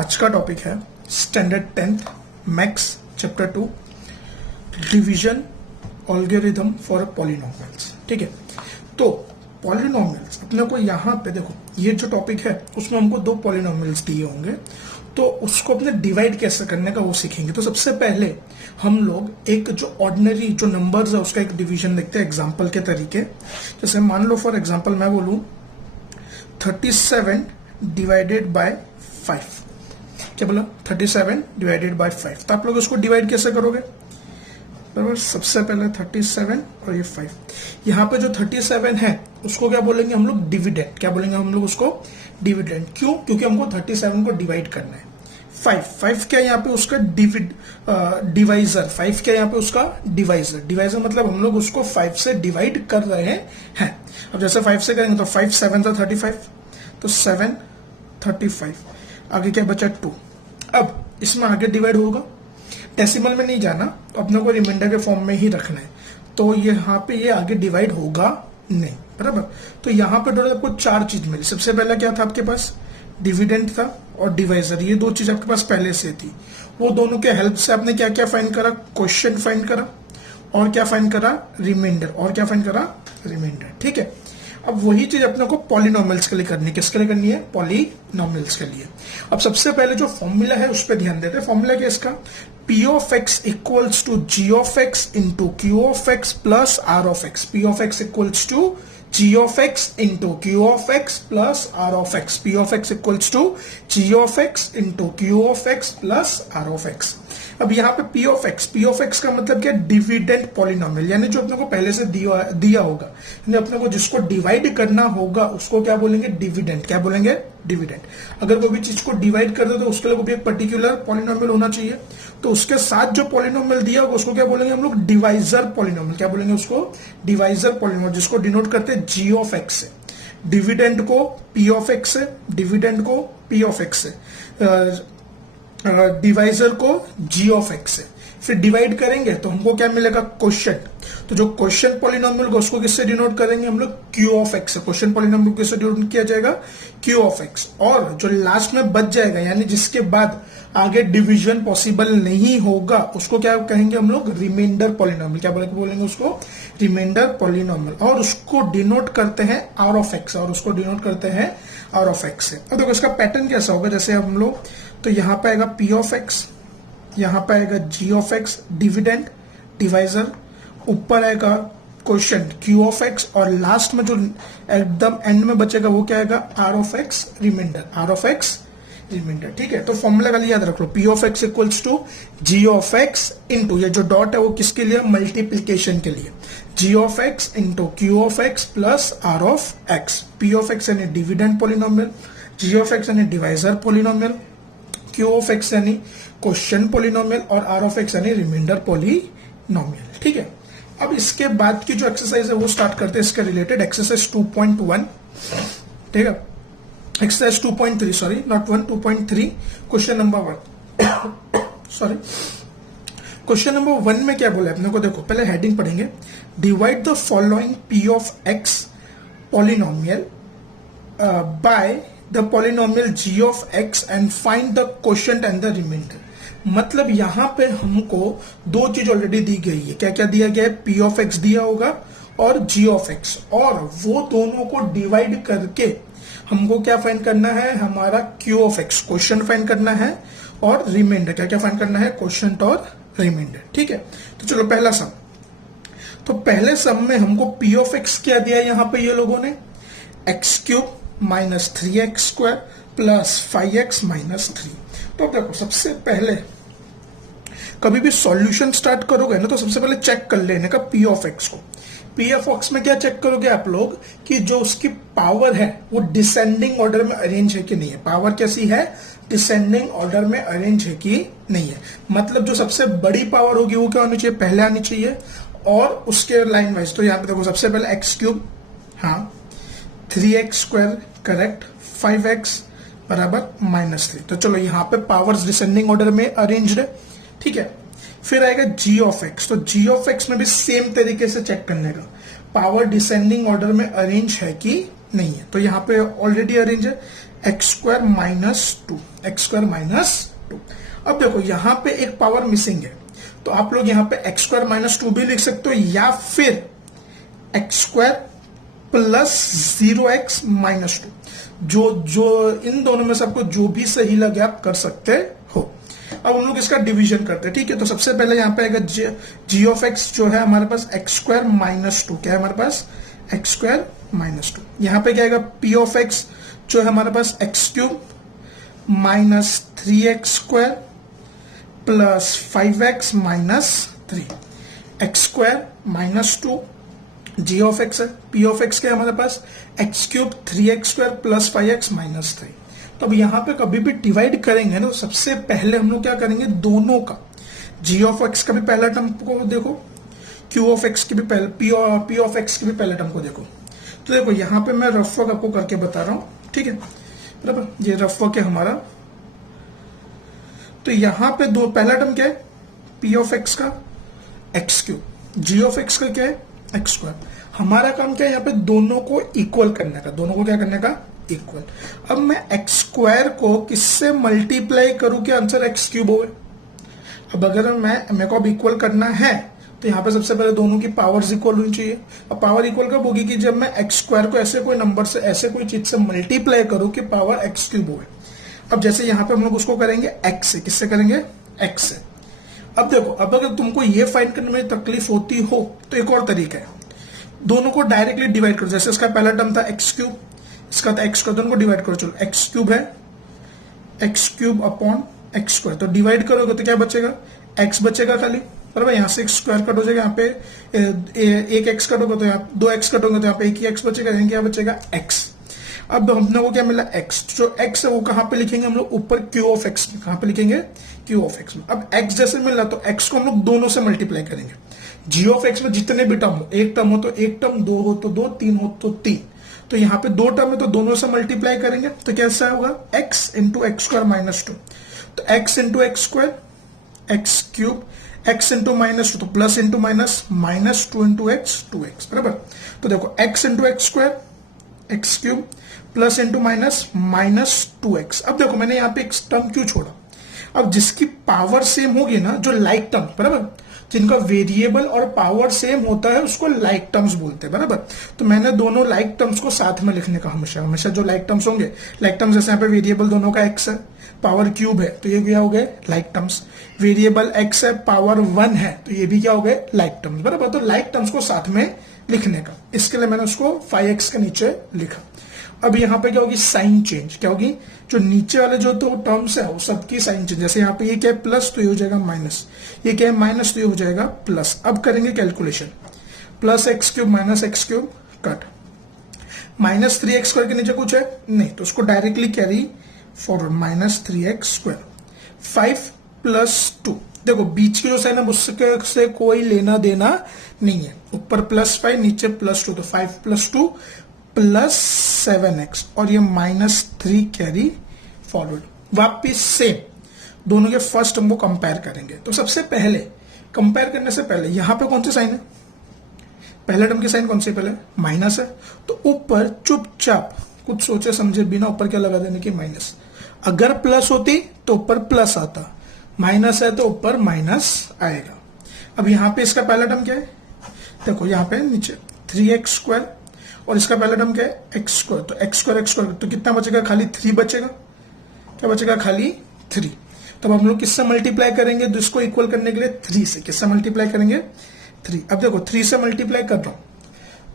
आज का टॉपिक है standard 10th maths chapter 2 division algorithm for polynomials. ठीक है, तो पॉलिनोमियल्स अपने को यहाँ पे देखो, ये जो टॉपिक है उसमें हमको दो पॉलिनोमियल्स दिए होंगे, तो उसको अपने डिवाइड कैसे करने का वो सीखेंगे। तो सबसे पहले हम लोग एक जो ऑर्डिनरी जो नंबर्स है उसका एक डिवीजन देखते हैं एग्जांपल के तरीके। जैसे मान लो फॉर एग्जांपल मैं बोलूं 37 डिवाइडेड बाय 5, क्या बोला 37 डिवाइडेड बाय 5। तो आप लोग इसको डिवाइड कैसे करोगे, बराबर। सबसे पहले 37 और ये 5, यहाँ पे जो 37 है उसको क्या बोलेंगे हम लोग, डिविडेंड। क्या बोलेंगे हम लोग उसको, डिविडेंड। क्यों? क्योंकि हमको 37 को डिवाइड करना है। 5 क्या यहाँ पे उसका डिवाइजर, 5 क्या यहाँ पे उसका डिवाइजर। डिवाइजर मतलब हम लोग उसको 5 से डिवाइड कर रहे हैं। अब जैसे 5 से करेंगे तो 5 7 था 35, तो 7 35, आगे क्या बचा 2। अब इसमें आगे डिवाइड होगा, डेसिमल में नहीं जाना, तो अपने को रिमाइंडर के फॉर्म में ही रखना है। तो यहाँ पे ये आगे डिवाइड होगा नहीं, बराबर। तो यहाँ पे टोटल आपको 4 चीज मिली। सबसे पहला क्या था आपके पास, डिविडेंड था और डिवाइजर, ये 2 चीज आपके पास पहले से थी। वो दोनों के हेल्प से आपने क्या क्या फाइंड करा, क्वेश्चन फाइंड करा, और क्या फाइंड करा, रिमाइंडर, और क्या फाइंड करा, रिमाइंडर। ठीक है, अब वही चीज अपने को पॉलिनोमियल्स के लिए करनी है। किसके लिए करनी है, पॉलिनोमियल्स के लिए। अब सबसे पहले जो फॉर्मूला है उस पर ध्यान देते हैं। फॉर्मूला क्या इसका, P of x equals to G of x into Q of x plus R of x। P of x equals to G of x into Q of x plus R of x। P of x equals to G of x into Q of x plus R of x। अब यहाँ पे P of x का मतलब क्या, dividend polynomial, यानी जो अपने को पहले से दिया होगा, यानी अपने को जिसको डिवाइड करना होगा उसको क्या बोलेंगे, डिविडेंड। क्या बोलेंगे, डिविडेंड। अगर कोई भी चीज को डिवाइड कर दो तो उसके लिए वो भी एक पर्टिकुलर पॉलिनोमियल होना चाहिए, तो उसके साथ जो पॉलिनोमियल दिया होगा उसको क्या बोलेंगे हम लोग, डिवाइजर पॉलिनोमियल। क्या बोलेंगे उसको, डिवाइजर पॉलिनोमियल, जिसको डिनोट करते हैं G of x से, डिविडेंड को P of x से, डिविडेंड को P of x से, डिवाइजर को G of x से। फिर डिवाइड करेंगे तो हमको क्या मिलेगा, क्वेश्चन। तो जो क्वेश्चन पॉलिनोमियल को उसको किससे डिनोट करेंगे हम लोग, Q of x से। क्वेश्चन पॉलिनोमियल किससे डिनोट किया जाएगा, Q of x। और जो लास्ट में बच जाएगा, यानी जिसके बाद आगे डिवीजन पॉसिबल नहीं होगा, उसको क्या कहेंगे हम लोग, रिमाइंडर पॉलिनोमियल। क्या बोलेंगे उसको, रिमाइंडर पॉलिनोमियल। और उसको डिनोट करते हैं R of x, और उसको डिनोट करते हैं R of x से। अब देखो इसका पैटर्न कैसा होगा, जैसे हम लोग, तो यहाँ पे आएगा P of x, यहाँ पे आएगा G of x, dividend, divisor, ऊपर आएगा क्वेश्चन Q of x, और लास्ट में जो एकदम एंड में बचेगा वो क्या आएगा, R of x remainder, R of x remainder. ठीक है, तो फॉर्मूला का याद रख लो, P of x equals to G of x into, ये जो डॉट है वो किसके लिए, मल्टीप्लीकेशन के लिए, G of x into Q of x plus R of x। P of x यानी dividend polynomial, G of x यानी divisor polynomial, Q of x यानी क्वेश्चन पॉलिनोमियल, और R of x यानी रिमाइंडर पॉलिनोमियल। ठीक है, अब इसके बाद की जो एक्सरसाइज है वो स्टार्ट करते हैं इसके रिलेटेड, एक्सरसाइज 2.1। ठीक है, exercise 2.3, sorry not 1, 2.3, question number 1। Sorry, question number 1 में क्या बोला है अपने को, देखो पहले हेडिंग पढ़ेंगे। Divide the following P of x polynomial by the polynomial G of x and find the quotient and the remainder. मतलब यहाँ पे हमको 2 चीज ऑलरेडी दी गई है। क्या क्या दिया गया है, P of x दिया होगा और G of x, और वो दोनों को डिवाइड करके हमको क्या फाइंड करना है, हमारा Q of x, question find करना है, और रिमाइंडर, क्या क्या फाइंड करना है, क्वेश्चन और रिमाइंडर। ठीक है, तो चलो पहला सम। तो पहले सम में हमको P of x क्या दिया है यहाँ पे ये लोगों ने, x³ minus 3x square plus 5x minus 3। तो देखो सबसे पहले कभी भी सॉल्यूशन स्टार्ट करोगे ना, तो सबसे पहले चेक कर लेने का P of x को। P of x में क्या चेक करोगे आप लोग, कि जो उसकी पावर है वो डिसेंडिंग ऑर्डर में अरेंज है कि नहीं है। पावर कैसी है, डिसेंडिंग ऑर्डर में अरेंज है कि नहीं है। मतलब जो सबसे बड़ी पावर होगी वो क्या होनी चाहिए, पहले आनी चाहिए, और उसके लाइन वाइज। तो यहाँ पे देखो सबसे पहले x³ हाँ, 3x स्क्वायर करेक्ट, 5x बराबर माइनस 3। तो चलो यहाँ पे पावर्स डिसेंडिंग ऑर्डर में अरेंज्ड है। ठीक है, फिर आएगा G of x। तो G of x में भी सेम तरीके से चेक करने का, पावर डिसेंडिंग ऑर्डर में अरेंज है कि नहीं है। तो यहाँ पे ऑलरेडी अरेंज है, x square minus to, x square minus to. अब देखो यहां पे एक पावर मिसिंग है, तो आप लोग यहां पे एक्स स्क्वायर माइनस टू भी लिख सकते हो, या फिर x square plus 0x minus two, जो इन दोनों में से आपको जो भी सही लगे आप कर सकते हो। अब हम लोग इसका डिवीजन करते हैं, ठीक है। तो सबसे पहले यहाँ पे आएगा जी ऑफ एक्स जो है हमारे पास एक्स स्क्वायर माइनस टू, क्या है हमारे पास एक्स स्क्वायर माइनस टू। यहाँ पे क्या आएगा पी ऑफ एक्स जो है हमारे पास X cube minus 3x square plus 5x minus 3, X square minus two, G of X है, पी ऑफ एक्स क्या है हमारे पास X cube 3x square plus 5x minus 3। तो अब यहां पे कभी भी डिवाइड करेंगे ना, तो सबसे पहले हम लोग क्या करेंगे, दोनों का जी ऑफ एक्स का भी पहला टर्म को देखो, क्यू ऑफ एक्स की भी पहले, पी ऑफ एक्स की भी पहले टर्म को देखो। तो देखो यहाँ पे मैं रफ वर्क आपको करके बता रहा हूं, ठीक है, बराबर, ये रफ वर्क है हमारा। तो यहां पे दो पहला टर्म क्या है पी ऑफ एक्स का x cube, G of x का क्या है एक्स स्क्वायर। हमारा काम क्या है यहाँ पे दोनों को इक्वल करने का, दोनों को क्या करने का इक्वल। अब मैं एक्स स्क्वायर को किससे मल्टीप्लाई करूं कि आंसर एक्स क्यूब हो। अब अगर मेरे को अब इक्वल करना है तो यहाँ पे सबसे पहले दोनों की पावर्स इक्वल होनी चाहिए। अब पावर इक्वल कब होगी कि जब मैं एक्स स्क्वायर को ऐसे कोई नंबर से, ऐसे कोई चीज से मल्टीप्लाई करूं कि पावर एक्स क्यूब हो। अब जैसे यहाँ पे हम लोग उसको करेंगे एक्स से, किससे करेंगे एक्स से। अब देखो, अब अगर तुमको ये फाइंड करने में तकलीफ होती हो तो एक और तरीका है, दोनों को डायरेक्टली डिवाइड करो। जैसे इसका पहला टर्म था एक्स क्यूब, इसका था एक्स, दोनों को डिवाइड करो। चलो एक्स क्यूब है, x cube upon x square, तो डिवाइड करोगे तो क्या बचेगा एक्स बचेगा खाली, बराबर। यहाँ से स्क्वायर कट हो जाएगा, यहाँ पे एक एक्स कट होगा तो यहाँ 2x कट होगा तो यहाँ पे एक ही एक्स बचेगा, यहाँ क्या बचेगा एक्स। अब हमने वो क्या मिला एक्स, जो एक्स है वो कहां पे लिखेंगे हम लोग ऊपर क्यू ऑफ एक्स में, कहां पे लिखेंगे क्यू ऑफ एक्स में। अब एक्स जैसे मिला तो एक्स को हम लोग दोनों से मल्टीप्लाई करेंगे। जी ऑफ एक्स में जितने भी टर्म हो, एक टर्म हो तो एक टर्म, दो हो तो दो, तीन हो तो तीन, तो यहाँ पे दो टर्म है तो दोनों से मल्टीप्लाई करेंगे तो कैसा होगा X into X square minus two, तो X into X square X cube, X into minus two तो plus into minus, minus two into X 2x, बराबर। तो देखो X into X square X cube plus into minus minus 2x। अब देखो मैंने यहाँ पे एक टर्म क्यों छोड़ा, अब जिसकी पावर सेम होगी ना, जो लाइक टर्म, बराबर, जिनका वेरिएबल और पावर सेम होता है उसको लाइक टर्म्स बोलते हैं, बराबर। तो मैंने दोनों लाइक टर्म्स को साथ में लिखने का हमेशा जो लाइक टर्म्स होंगे, लाइक टर्म्स जैसे यहाँ पे वेरिएबल दोनों का एक्स है, पावर क्यूब है तो ये क्या हो गए लाइक टर्म्स, वेरिएबल एक्स है, पावर 1 है तो ये भी क्या हो गए लाइक टर्म्स, बराबर। तो लाइक टर्म्स को साथ में लिखने का, इसके लिए मैंने उसको 5x के नीचे लिखा। अब यहाँ पे क्या होगी साइन चेंज, क्या होगी, जो नीचे वाले जो तो टर्म्स है वो सबकी साइन चेंज, जैसे यहाँ पे ये क्या है प्लस तो ये हो जाएगा माइनस, ये क्या है माइनस तो ये हो जाएगा प्लस। अब करेंगे calculation, plus x cube minus x cube cut, minus 3x square के नीचे कुछ है नहीं तो उसको directly carry forward, minus 3x square, 5 plus 2, देखो बीच की जो साइन है उससे कोई लेना देना नहीं है, ऊपर प्लस 5 नीचे प्लस 2, तो 5 प्लस 2 प्लस 7x और ये माइनस 3 कैरी फॉरवर्ड। वापिस सेम दोनों के फर्स्ट टर्म को कंपेयर करेंगे। तो सबसे पहले कंपेयर करने से पहले यहां पे कौन सी साइन है, पहले टर्म की साइन कौन सी पहले माइनस है, तो ऊपर चुपचाप कुछ सोचे समझे बिना ऊपर क्या लगा देने की माइनस। अगर प्लस होती तो ऊपर प्लस आता, माइनस है तो ऊपर माइनस आएगा। अब यहां पे इसका पहला टर्म क्या है, देखो यहाँ पे नीचे 3x स्क्वायर और इसका पहला टर्म क्या है एक्स स्क्वायर, तो एक्स स्क्वायर तो कितना बचेगा खाली 3 बचेगा, क्या बचेगा खाली 3। तब हम लोग किससे मल्टीप्लाई करेंगे, तो इसको इक्वल करने के लिए 3 से, किससे मल्टीप्लाई करेंगे 3। अब देखो 3 से मल्टीप्लाई कर रहा हूं,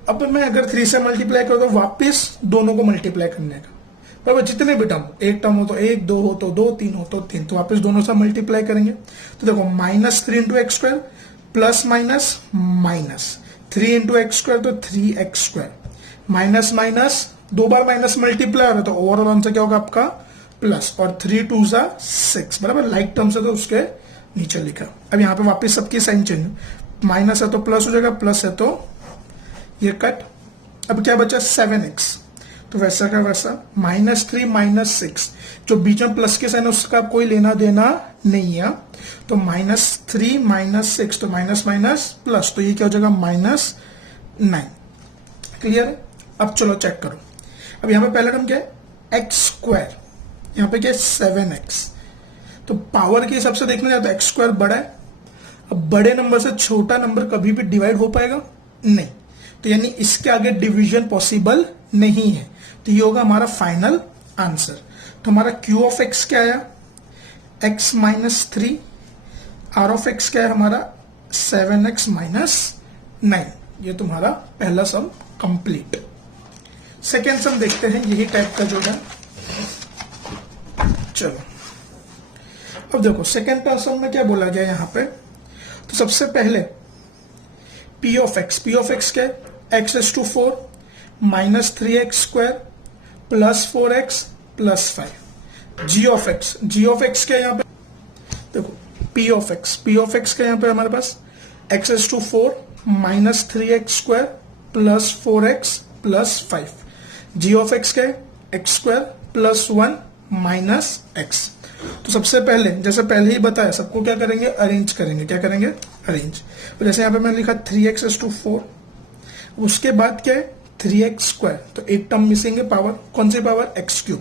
अब मैं अगर 3 से मल्टीप्लाई कर तो वापिस दोनों को मल्टीप्लाई करने का, पर जितने भी टर्म, एक टर्म हो तो एक, दो हो तो दो, तीन हो तो तीन, तो वापस दोनों से मल्टीप्लाई करेंगे। तो देखो minus 3 into X square plus minus minus 3 into X square तो 3x स्क्वायर, माइनस माइनस दो बार माइनस मल्टीप्लाई हो रहा है तो ओवरऑल आंसर क्या होगा आपका प्लस, और 3 2 6, बराबर। लाइक टर्म से तो उसके नीचे लिखा। अब यहाँ पे वापस सबकी साइन चेंज, माइनस है तो प्लस हो जाएगा, प्लस है तो ये कट। अब क्या बचा 7x, तो वैसा का वैसा माइनस 3 माइनस 6, जो बीच में प्लस के साइन है उसका कोई लेना देना नहीं है, तो माइनस 3 माइनस 6 तो माइनस माइनस प्लस, तो ये क्या हो जाएगा माइनस 9। क्लियर है। अब चलो चेक करो, अब यहाँ पे पहला टर्म क्या है एक्स स्क्वायर, यहाँ पे क्या है 7x। तो पावर के हिसाब से देखने जाए तो एक्स स्क्वायर बड़ा है। अब बड़े नंबर से छोटा नंबर कभी भी डिवाइड हो पाएगा नहीं, तो यानी इसके आगे डिवीजन पॉसिबल नहीं है। तो ये होगा हमारा फाइनल आंसर। तो हमारा क्यू ऑफ एक्स क्या आया, x minus 3, R of x क्या है हमारा 7x माइनस 9। ये तुम्हारा पहला सम कंप्लीट। सेकेंड सम देखते हैं, यही टाइप का जो है। चलो अब देखो सेकेंड सम में क्या बोला गया यहां पे। तो सबसे पहले p ऑफ एक्स क्या है x⁴ minus 3x square plus 4x plus 5। g of x क्या है यहाँ पे, देखो p ऑफ एक्स क्या यहाँ पे हमारे पास x⁴ minus 3x square plus 4x plus 5। g of x क्या है x square plus 1 minus x। तो सबसे पहले जैसे पहले ही बताया सबको क्या करेंगे, अरेंज करेंगे। क्या करेंगे, अरेंज। तो जैसे यहाँ पे मैंने लिखा 3x⁴, उसके बाद क्या है 3x स्क्वायर, तो एक टर्म मिसिंग है, पावर कौन सी पावर x³।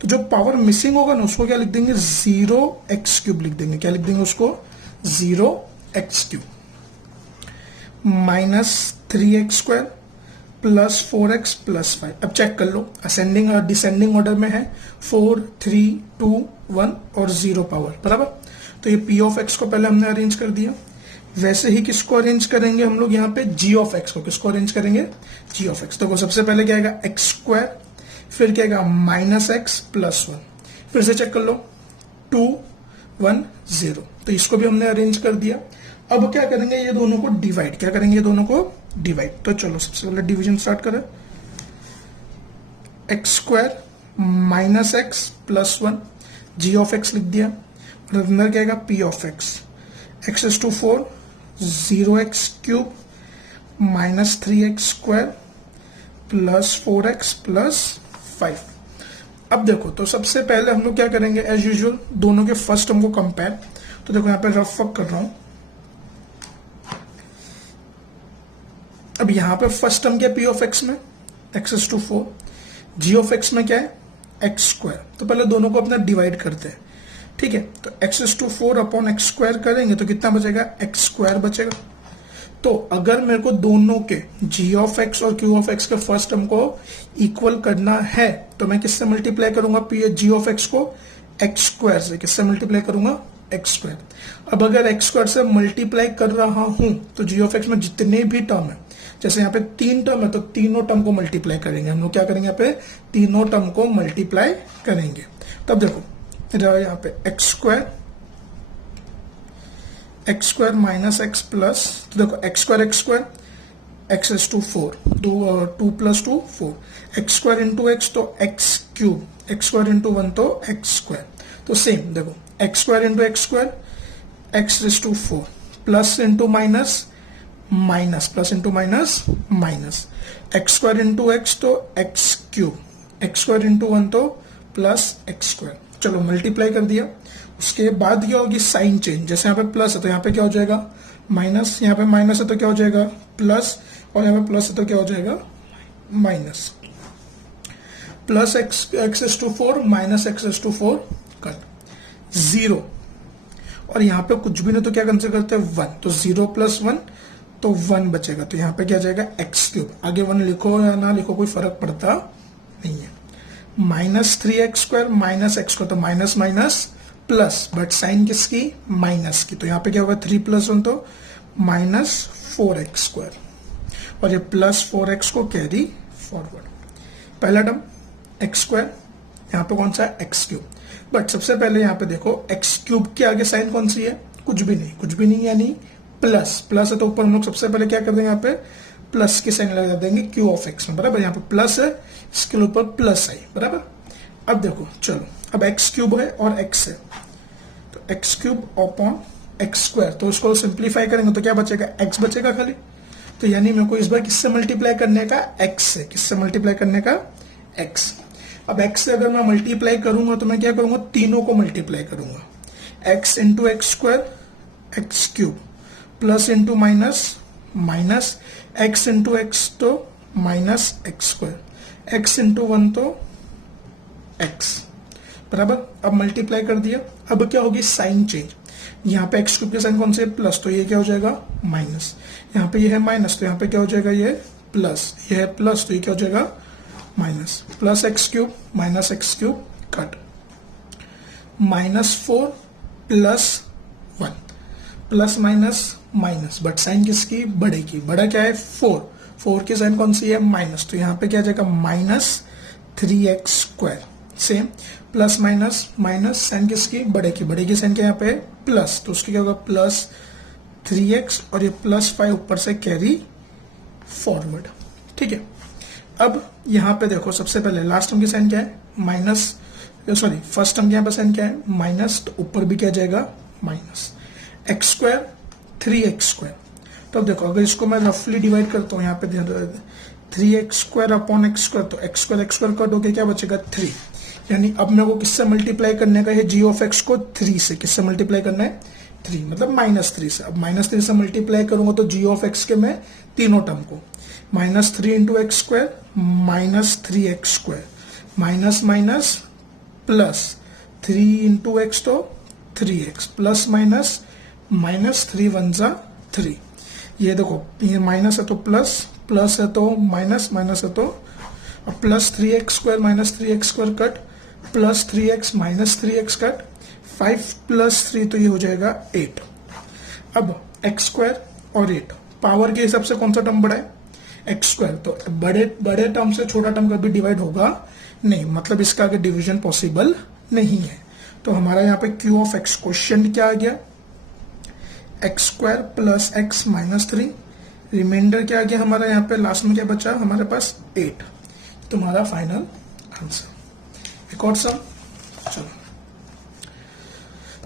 तो जो पावर मिसिंग होगा ना उसको क्या लिख देंगे 0x³ लिख देंगे। क्या लिख देंगे उसको 0x³ minus 3x square plus 4x plus 5। अब चेक कर लो असेंडिंग और डिसेंडिंग ऑर्डर में है 4 3 2 1 और 0 पावर बराबर। तो ये p ऑफ x को पहले हमने अरेंज कर दिया। वैसे ही किसको अरेंज करेंगे हम लोग यहाँ पे g ऑफ x को। किसको अरेंज करेंगे, g ऑफ x। तो सबसे पहले क्या आएगा x स्क्वायर, फिर क्या आएगा माइनस x प्लस 1। फिर से चेक कर लो 2 1 0। तो इसको भी हमने अरेंज कर दिया। अब क्या करेंगे, ये दोनों को डिवाइड। क्या करेंगे, ये दोनों को डिवाइड। तो चलो सबसे पहले डिवीजन स्टार्ट करें। X square minus x plus 1, G of x लिख दिया। और अंदर क्या आएगा P of x, x⁴ 0x³ minus 3x square plus 4x plus 5। अब देखो तो सबसे पहले हम लोग क्या करेंगे, एज यूजुअल दोनों के फर्स्ट टर्म को कंपेयर। तो देखो यहाँ पे रफ वर्क कर रहा हूं। अब यहां पे फर्स्ट टर्म क्या पी ऑफ एक्स में x⁴, जी ऑफ एक्स में क्या है एक्स स्क्वायर। तो पहले दोनों को अपना डिवाइड करते हैं, ठीक है। तो x⁴ अपॉन एक्स स्क्वायर करेंगे तो कितना बचेगा, एक्स स्क्वायर बचेगा। तो अगर मेरे को दोनों के g ऑफ एक्स और q ऑफ एक्स के फर्स्ट टर्म को इक्वल करना है तो मैं किससे मल्टीप्लाई करूंगा, g ऑफ एक्स को एक्स स्क्वायर से। किससे मल्टीप्लाई करूंगा, एक्स स्क्वायर। अब अगर एक्स स्क्वायर से मल्टीप्लाई कर रहा हूं तो g ऑफ एक्स में जितने भी टर्म है, जैसे यहाँ पे 3 टर्म है तो तीनों टर्म को मल्टीप्लाई करेंगे हम लोग। क्या करेंगे यहाँ पे तीनों टर्म को मल्टीप्लाई करेंगे। तब देखो यहाँ पे x square minus x plus, तो देखो x square x⁴ 2 plus 2 4, x square into X तो x³, एक्स स्क्वायर इंटू 1 तो एक्स स्क्वायर। तो सेम देखो x square into X square x⁴ plus into minus minus, plus into minus minus, X square into X तो x³, x square into 1 तो plus x square. चलो multiply कर दिया। उसके बाद क्या होगी, साइन चेंज। जैसे यहाँ पे प्लस है तो यहाँ पे क्या हो जाएगा माइनस, यहाँ पे माइनस है तो क्या हो जाएगा प्लस, और यहाँ पे प्लस है तो क्या हो जाएगा minus. Plus x⁴ minus x⁴ कर 0, और यहाँ पे कुछ भी नहीं तो क्या कंसिडर करते हैं 1। तो 0 प्लस 1 तो 1 बचेगा। तो यहाँ पे क्या जाएगा x³। आगे 1 लिखो या ना लिखो कोई फर्क पड़ता नहीं है। Minus 3x square minus x को तो minus minus plus, but sign किसकी, माइनस की। तो यहाँ पे क्या होगा 3 प्लस 1 तो माइनस 4x स्क्वायर, और ये प्लस 4x को कैरी फॉरवर्ड। पहला टर्म एक्स स्क्वायर, यहाँ पे कौन सा है x³। बट सबसे पहले यहाँ पे देखो x³ के आगे साइन कौन सी है, कुछ भी नहीं यानी प्लस। प्लस है तो ऊपर हम लोग सबसे पहले क्या कर देंगे, यहाँ पे प्लस की साइन लगा देंगे q ऑफ एक्स में बराबर। यहाँ पे प्लस है, इसके ऊपर प्लस आई बराबर। अब देखो चलो अब x³ है और x है तो x³ अपॉन एक्स स्क्वायर, तो उसको सिंप्लीफाई करेंगे तो क्या बचेगा, x बचेगा खाली। तो यानी मेरे को इस बार किससे मल्टीप्लाई करने का, x से। किससे मल्टीप्लाई करने का, x। अब x से अगर मैं मल्टीप्लाई करूंगा तो मैं क्या करूंगा, तीनों को मल्टीप्लाई करूंगा। x into X square x³ plus into minus minus, x into X तो minus X square, x into 1 तो एक्स बराबर। अब मल्टीप्लाई कर दिया, अब क्या होगी साइन चेंज, यहाँ पे एक्स क्यूब की साइन कौन सी है प्लस, तो ये क्या हो जाएगा माइनस, यहाँ पे ये है माइनस तो यहाँ पे क्या हो जाएगा ये प्लस, ये है प्लस तो ये क्या हो जाएगा minus, plus x cube minus x cube cut, -4 + 1 plus minus minus, but sign किसकी बड़े की, बड़ा क्या है 4 की साइन कौन सी है माइनस, तो यहाँ पे क्या आ जाएगा -3x², same plus minus minus, sign किसकी बड़े की साइन क्या यहाँ पे प्लस, तो उसकी क्या होगा +3x और ये +5 ऊपर से कैरी फॉरवर्ड। ठीक है, अब यहाँ पे देखो सबसे पहले लास्ट टर्म की साइन क्या है माइनस, सॉरी फर्स्ट टर्म यहाँ पे साइन क्या है माइनस, तो ऊपर भी क्या जाएगा माइनस, x² 3x²। तो अब देखो अगर इसको मैं रफली डिवाइड करता हूँ यहाँ पे 3x² अपॉन x², तो x² कट होके क्या बचेगा 3, यानी अब मेरे को किससे मल्टीप्लाई करने का है g ऑफ x को 3 से, किससे मल्टीप्लाई करना है 3 मतलब -3 से। अब -3 से मल्टीप्लाई करूंगा तो g ऑफ x के मैं तीनों टर्म को -3 × x² -3x² minus minus plus 3 × x तो 3x प्लस माइनस -3 × 1 = 3, ये देखो ये माइनस है तो प्लस, प्लस है तो माइनस, माइनस है तो +3x² -3x² cut, +3x -3x cut, 5 + 3 तो ये हो जाएगा 8। अब x² और 8 पावर के हिसाब से कौन सा टर्म बड़ा है x², तो बड़े टर्म से छोटा टर्म कभी डिवाइड होगा नहीं, मतलब इसका आगे डिवीजन पॉसिबल नहीं है। तो हमारा यहाँ पे q ऑफ x क्वेश्चन क्या आ गया x² + x -3, रिमाइंडर क्या आ गया हमारा यहाँ पे लास्ट में क्या बचा हमारे पास 8, तुम्हारा फाइनल आंसर। एक और सम, चलो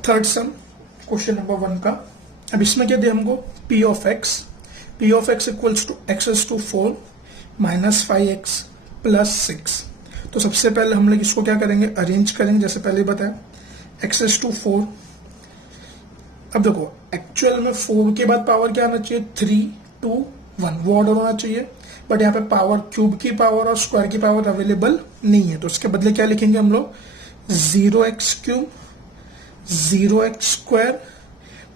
थर्ड सम क्वेश्चन नंबर 1 का। अब इसमें क्या दिया हमको p of x equals to x⁴ -5x + 6। तो सबसे पहले हम लोग इसको क्या करेंगे अरेंज करेंगे, जैसे पहले बताया x⁴। अब देखो एक्चुअल में 4 के बाद पावर क्या आना चाहिए 3 2 1, वो ऑर्डर होना चाहिए, बट यहाँ पे पावर क्यूब की पावर और स्क्वायर की पावर अवेलेबल नहीं है, तो उसके बदले क्या लिखेंगे हम लोग 0x³ 0x²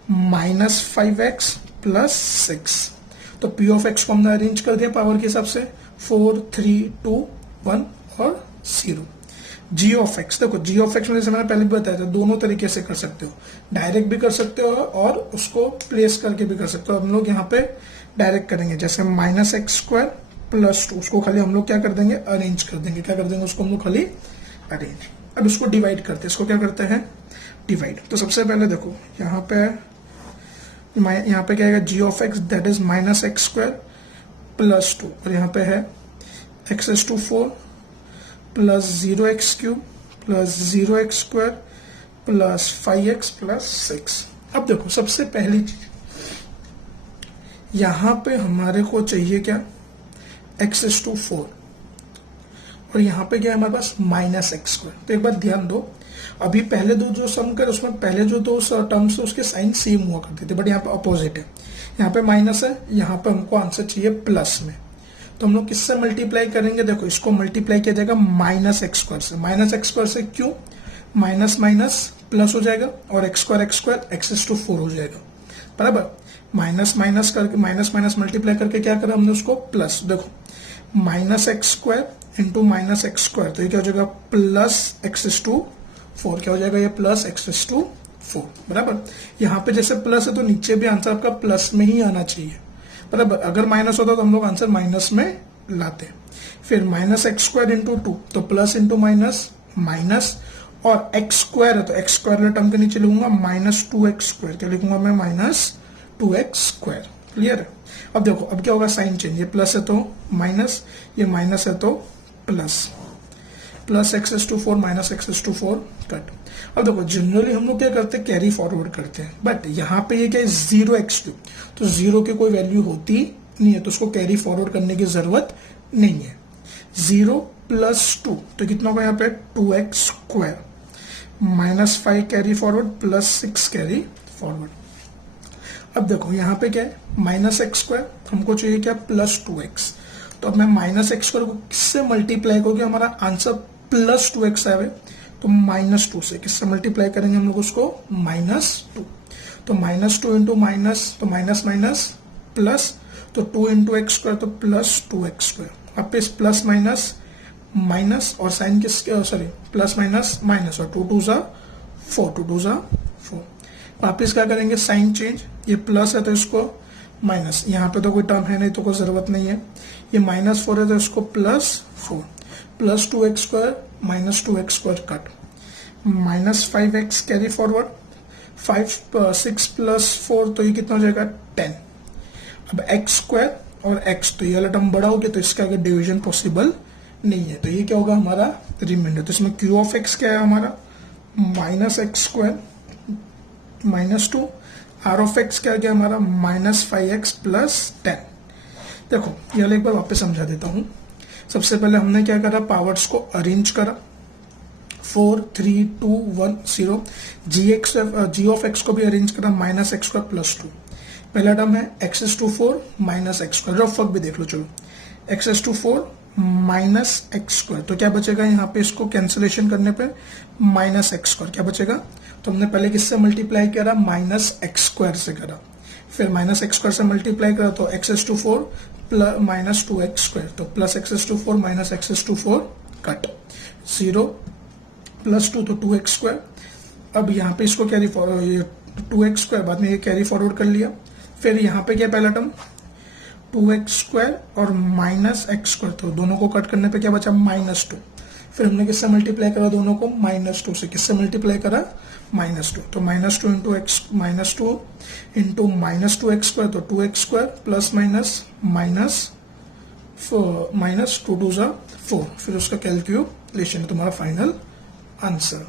-5x + 6। तो p ऑफ x को हमने अरेंज कर दिया पावर के हिसाब से 4 3 2 1 और 0। g ऑफ x, देखो g ऑफ x में जैसे मैंने पहले भी बताया था दोनों तरीके से कर सकते हो, डायरेक्ट भी कर सकते हो और उसको प्लेस करके भी कर सकते हो। हम लोग यहाँ पे डायरेक्ट करेंगे, जैसे -x² + 2 उसको खाली हम लोग क्या कर देंगे अरेंज कर देंगे, क्या कर देंगे उसको हम लोग खाली अरेंज। अब इसको डिवाइड करते हैं, इसको क्या करते हैं डिवाइड। तो सबसे पहले देखो यहाँ पे क्या आएगा g of x that is -x² + 2 और यहाँ पे है x⁴ + 0x³ + 0x² + 5x + 6। अब देखो सबसे पहली चीज यहाँ पे हमारे को चाहिए क्या x⁴ और यहाँ पे क्या है हमारे पास -x²। तो एक बात ध्यान दो, अभी पहले दो जो सम कर उसमें पहले जो दो टर्म्स है उसके साइन सेम हुआ करते थे, बट यहाँ पे अपोजिट है, यहाँ पे माइनस है, यहाँ पे हमको आंसर चाहिए प्लस में। तो हम लोग किससे मल्टीप्लाई करेंगे, देखो इसको मल्टीप्लाई किया जाएगा -x² से, -x² से क्यों माइनस माइनस प्लस हो जाएगा और x² x⁴ हो जाएगा बराबर। माइनस माइनस करके माइनस माइनस मल्टीप्लाई करके क्या करा हमने उसको प्लस, देखो -x² इंटू -x², तो ये क्या हो जाएगा +x⁴ क्या हो जाएगा ये +x⁴ बराबर। यहाँ पे जैसे प्लस है तो नीचे भी आंसर आपका प्लस में ही आना चाहिए बराबर, अगर माइनस होता तो हम लोग आंसर माइनस में लाते। फिर -x² इंटू 2 तो प्लस इंटू माइनस माइनस, और x² है तो x² टर्म के नीचे लिखूंगा -2x², क्या लिखूंगा मैं -2x²। क्लियर है। अब देखो अब क्या होगा साइन चेंज, ये प्लस है तो माइनस, ये माइनस है तो प्लस, +x⁴ -x⁴ कट। अब देखो जनरली हम लोग क्या करते हैं कैरी फॉरवर्ड करते हैं, बट यहाँ पे ये क्या है 0x³, तो 0 की कोई वैल्यू होती नहीं है तो उसको कैरी फॉरवर्ड करने की जरूरत नहीं है। 0 + 2 तो कितना होगा यहाँ पे 2x², -5 carry forward +6 carry forward. अब देखो यहाँ पे क्या है -x², हमको चाहिए क्या +2x, तो अब मैं -x² को किससे मल्टीप्लाई करूंगी हमारा आंसर प्लस 2x आवे तो -2 से किससे मल्टीप्लाई करेंगे हम लोग उसको, -2। तो -2 इंटू माइनस, तो माइनस माइनस प्लस, तो 2 इंटू एक्स स्क्वायर तो प्लस 2x स्क्वायर। वापिस प्लस माइनस माइनस और साइन किसके, सॉरी प्लस माइनस माइनस और 2 2 जा 4, 2 2 जा 4। वापिस क्या करेंगे, साइन चेंज, ये प्लस है तो इसको माइनस, यहाँ पे तो कोई टर्म है नहीं तो कोई जरूरत नहीं है, ये -4 है तो इसको +4, plus 2x square minus 2x square cut, -5x carry forward, 6 + 4 तो ये कितना हो जाएगा 10। अब x स्क्वायर और x, तो ये वाला टर्म बड़ा हो गया तो इसका आगे डिवीजन पॉसिबल नहीं है, तो ये क्या होगा हमारा रिमाइंडर। तो इसमें q ऑफ x क्या है हमारा, -x square -2, r of x क्या गया हमारा, -5x + 10। देखो ये वाला एक बार वापस समझा देता हूं। सबसे पहले हमने क्या करा, पावर्स को अरेंज करा, 4 3 2 1 0। g ऑफ x को भी अरेंज करा, -x² + 2। पहला टर्म है x⁴ -x², रफ वर्क भी देख लो, चलो x⁴ -x², तो क्या बचेगा यहाँ पे, इसको कैंसिलेशन करने पे -x², क्या बचेगा, तो हमने पहले किससे मल्टीप्लाई करा, -x² से करा, फिर -x² से मल्टीप्लाई करा तो x⁴ -2x², तो +x⁴ -x⁴ कट, 0 + 2 तो 2x²। अब यहाँ पे इसको कैरी फॉरवर्ड, 2x² बाद में ये कैरी फॉरवर्ड कर लिया, फिर यहाँ पे क्या पहला टर्म 2x² और -x², तो दोनों को कट करने पे क्या बचा, -2। फिर हमने किससे मल्टीप्लाई करा दोनों को, -2 से, किससे मल्टीप्लाई करा, -2, तो -2 इंटू एक्स, -2 इंटू -2x² तो 2x² प्लस माइनस -2 2 जा 4, फिर उसका कैलकुलेशन तुम्हारा फाइनल आंसर।